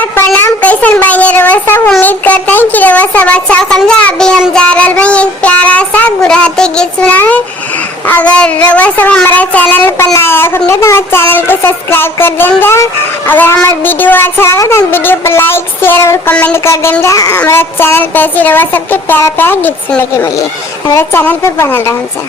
नमस्कार प्रणाम, कैसन बानी रउआ सब। उम्मीद करते हैं कि रउआ सब अच्छा समझा। अभी हम जा रहल बानी एक प्यारा सा गुरहती गीत सुनाए। अगर रउआ सब हमारा चैनल पर नया है तो हमारे चैनल को सब्सक्राइब कर दें जा। अगर हमारा वीडियो अच्छा लगा तो वीडियो पर लाइक शेयर और कमेंट कर दें जा। हमारा चैनल पर ऐसी रउआ सबके प्यारा प्यारा गीत सुनने के मिली। हमारे चैनल पर बनल रहम जा।